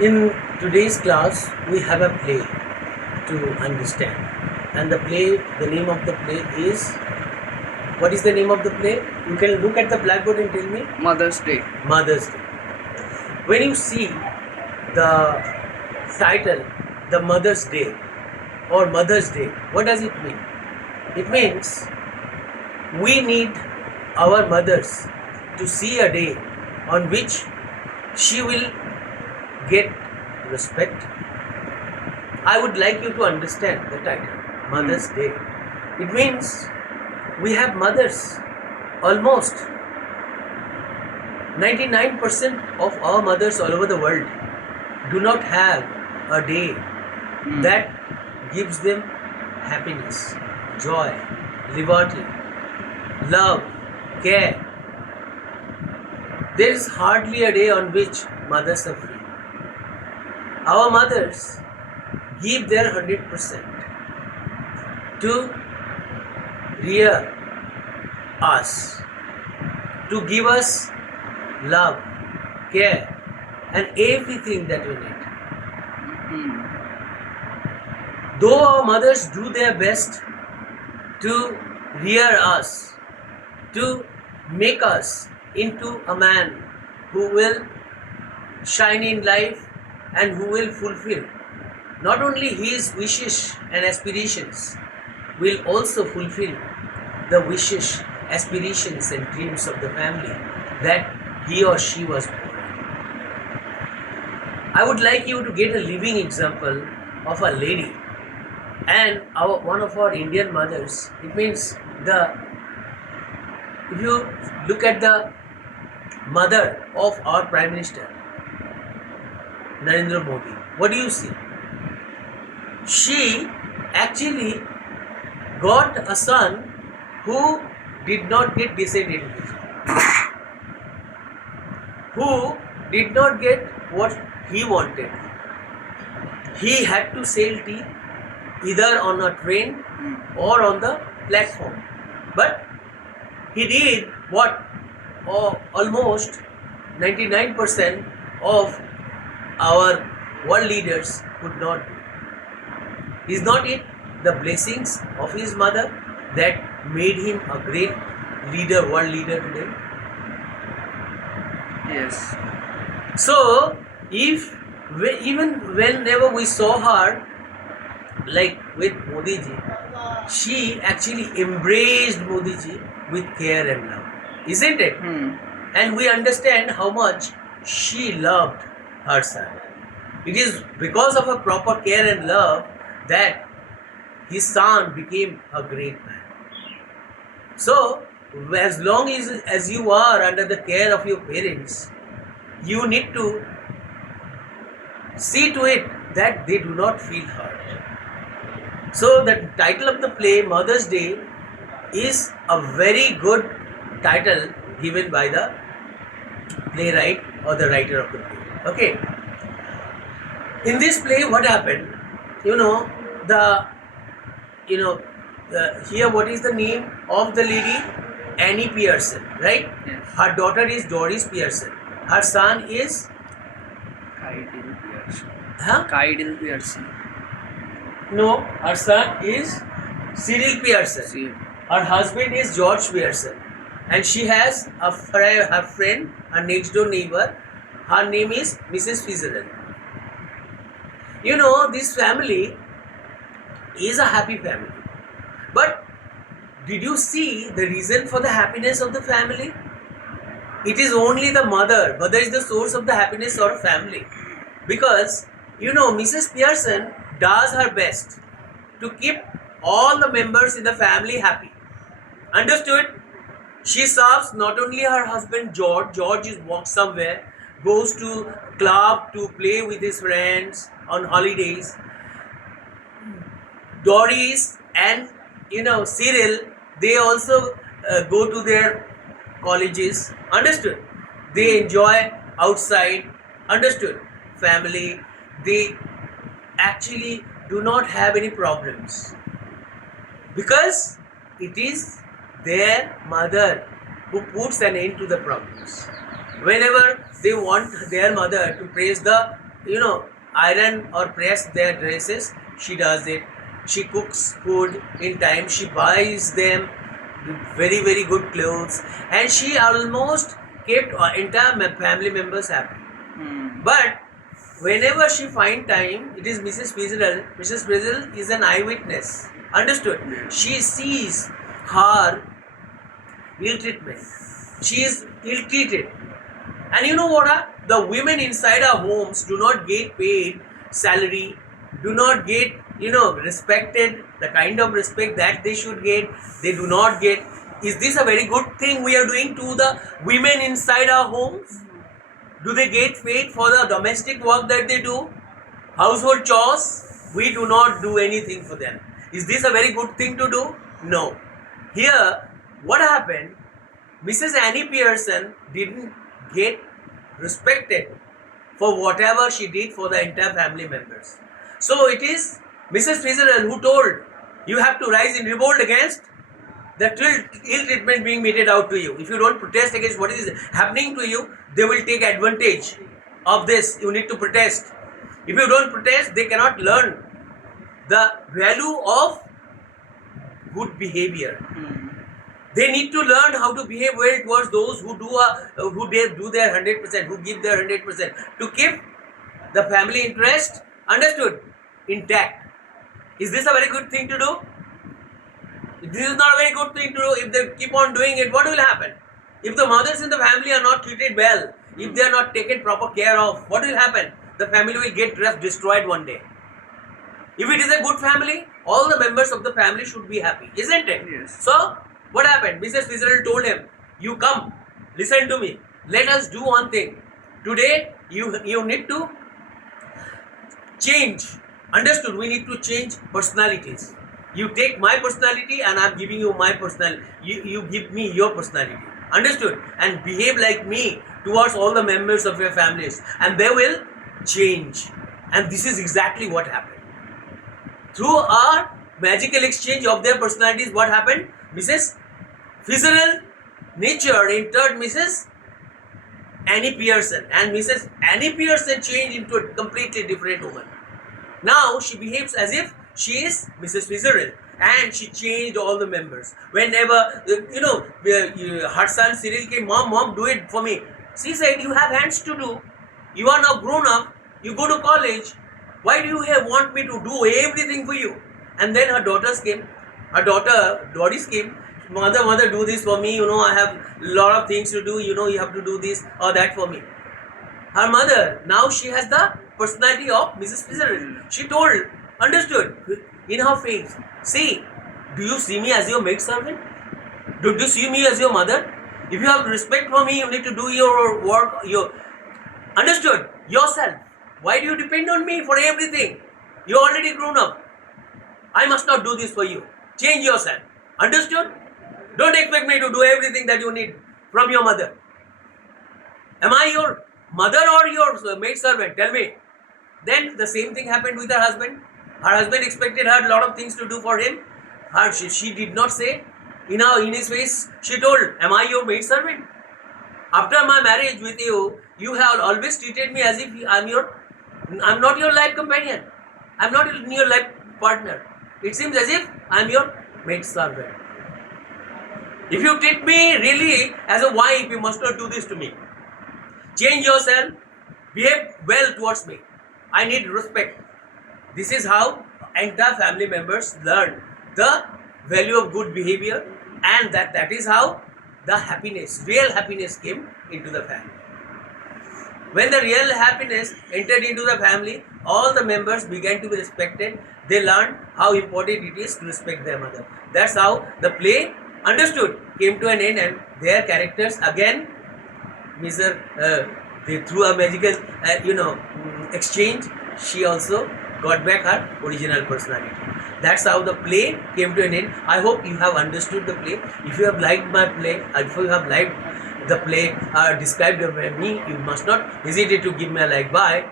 In today's class, we have a play to understand, and the name of the play is. What is the name of the play? You can look at the blackboard and tell me. Mother's Day. Mother's Day. When you see the title, the Mother's Day or Mother's Day, what does it mean? It means we need our mothers to see a day on which she will get respect. I would like you to understand the title, Mother's Day. It means we have mothers. Almost 99% of our mothers all over the world do not have a day that gives them happiness, joy, liberty, love, care. There is hardly a day on which mothers are free. Our mothers give their 100% to rear us, to give us love, care, and everything that we need. Though our mothers do their best to rear us, to make us into a man who will shine in life and who will fulfill not only his wishes and aspirations, will also fulfill the wishes, aspirations and dreams of the family that he or she was born. I would like you to get a living example of a lady and one of our Indian mothers. It means if you look at the mother of our Prime Minister, Narendra Modi, what do you see? She actually got a son who did not get decent education, who did not get what he wanted. He had to sell tea either on a train or on the platform. But he did what almost 99% of our world leaders could not do. Is not it the blessings of his mother that made him a great leader, world leader today? Yes. So, even whenever we saw her, like with Modi ji, she actually embraced Modi ji with care and love, isn't it? And we understand how much she loved her son. It is because of her proper care and love that his son became a great man. So, as long as you are under the care of your parents, you need to see to it that they do not feel hurt. So, the title of the play, Mother's Day, is a very good title given by the playwright or the writer of the play. Okay. In this play, what happened? Here what is the name of the lady? Annie Pearson, right? Yes. Her daughter is Doris Pearson. Her son is Kydil Pearson. Kydil Pearson. No, her son is Cyril Pearson. Her husband is George Pearson. And she has her friend, her next door neighbor. Her name is Mrs. Fitzgerald. This family is a happy family. But did you see the reason for the happiness of the family? It is only the mother. Mother is the source of the happiness of a family. Because, Mrs. Pearson does her best to keep all the members in the family happy. Understood? She serves not only her husband George. George walks somewhere, goes to club to play with his friends on holidays. Doris and Cyril, they also go to their colleges. Understood? They enjoy outside. Understood? Family. They actually do not have any problems because it is their mother who puts an end to the problems. Whenever they want their mother to praise the iron or press their dresses, she does it. She cooks food in time. She buys them very very good clothes, and she almost kept entire family members happy. But whenever she find time, it is Mrs. Frizzle. Mrs. Frizzle is an eyewitness. Understood? She sees her ill treatment. She is ill treated. And you know what? The women inside our homes do not get paid salary, do not get, respected, the kind of respect that they should get, they do not get. Is this a very good thing we are doing to the women inside our homes? Do they get paid for the domestic work that they do? Household chores? We do not do anything for them. Is this a very good thing to do? No. Here, what happened? Mrs. Annie Pearson didn't get respected for whatever she did for the entire family members. So it is Mrs. Frizzle who told, you have to rise in revolt against the ill treatment being meted out to you. If you don't protest against what is happening to you, they will take advantage of this. You need to protest. If you don't protest, they cannot learn the value of good behavior. They need to learn how to behave well towards those who do their 100%, who give their 100%, to keep the family interest, understood, intact. Is this a very good thing to do? This is not a very good thing to do. If they keep on doing it, what will happen? If the mothers in the family are not treated well, if they are not taken proper care of, what will happen? The family will get destroyed one day. If it is a good family, all the members of the family should be happy, isn't it? Yes. So, what happened? Mrs. Fitzgerald told him, you come, listen to me, let us do one thing. Today, you need to change. Understood? We need to change personalities. You take my personality and I am giving you my personality. You give me your personality. Understood? And behave like me towards all the members of your families. And they will change. And this is exactly what happened. Through our magical exchange of their personalities, what happened? Mrs. Fitzgerald nature entered Mrs. Annie Pearson. And Mrs. Annie Pearson changed into a completely different woman. Now she behaves as if she is Mrs. Fitzgerald, and she changed all the members. Whenever, her son Cyril came, mom, do it for me. She said, you have hands to do. You are now grown up. You go to college. Why do you want me to do everything for you? And then her daughters came. Her daughter, Doris came. Mother, do this for me. I have a lot of things to do. You have to do this or that for me. Her mother, now she has the personality of Mrs. Fitzgerald. She told, understood, in her face, see, do you see me as your maid servant? Do you see me as your mother? If you have respect for me, you need to do your work, understood, yourself. Why do you depend on me for everything? You're already grown up. I must not do this for you. Change yourself. Understood? Don't expect me to do everything that you need from your mother. Am I your mother or your maid servant? Tell me. Then the same thing happened with her husband. Her husband expected her a lot of things to do for him. She did not say. In his face, she told, am I your maid servant? After my marriage with you, you have always treated me as if I'm not your life companion. I'm not your life partner. It seems as if I'm your maid servant. If you treat me really as a wife, you must not do this to me. Change yourself. Behave well towards me. I need respect. This is how entire family members learn the value of good behavior, and that is how the real happiness came into the family. When the real happiness entered into the family, all the members began to be respected. They learned how important it is to respect their mother. That's how the play, understood, came to an end, and their characters again, through a magical, exchange, she also got back her original personality. That's how the play came to an end. I hope you have understood the play. If you have liked my play, if you have liked the play described by me, you must not hesitate to give me a like. Bye.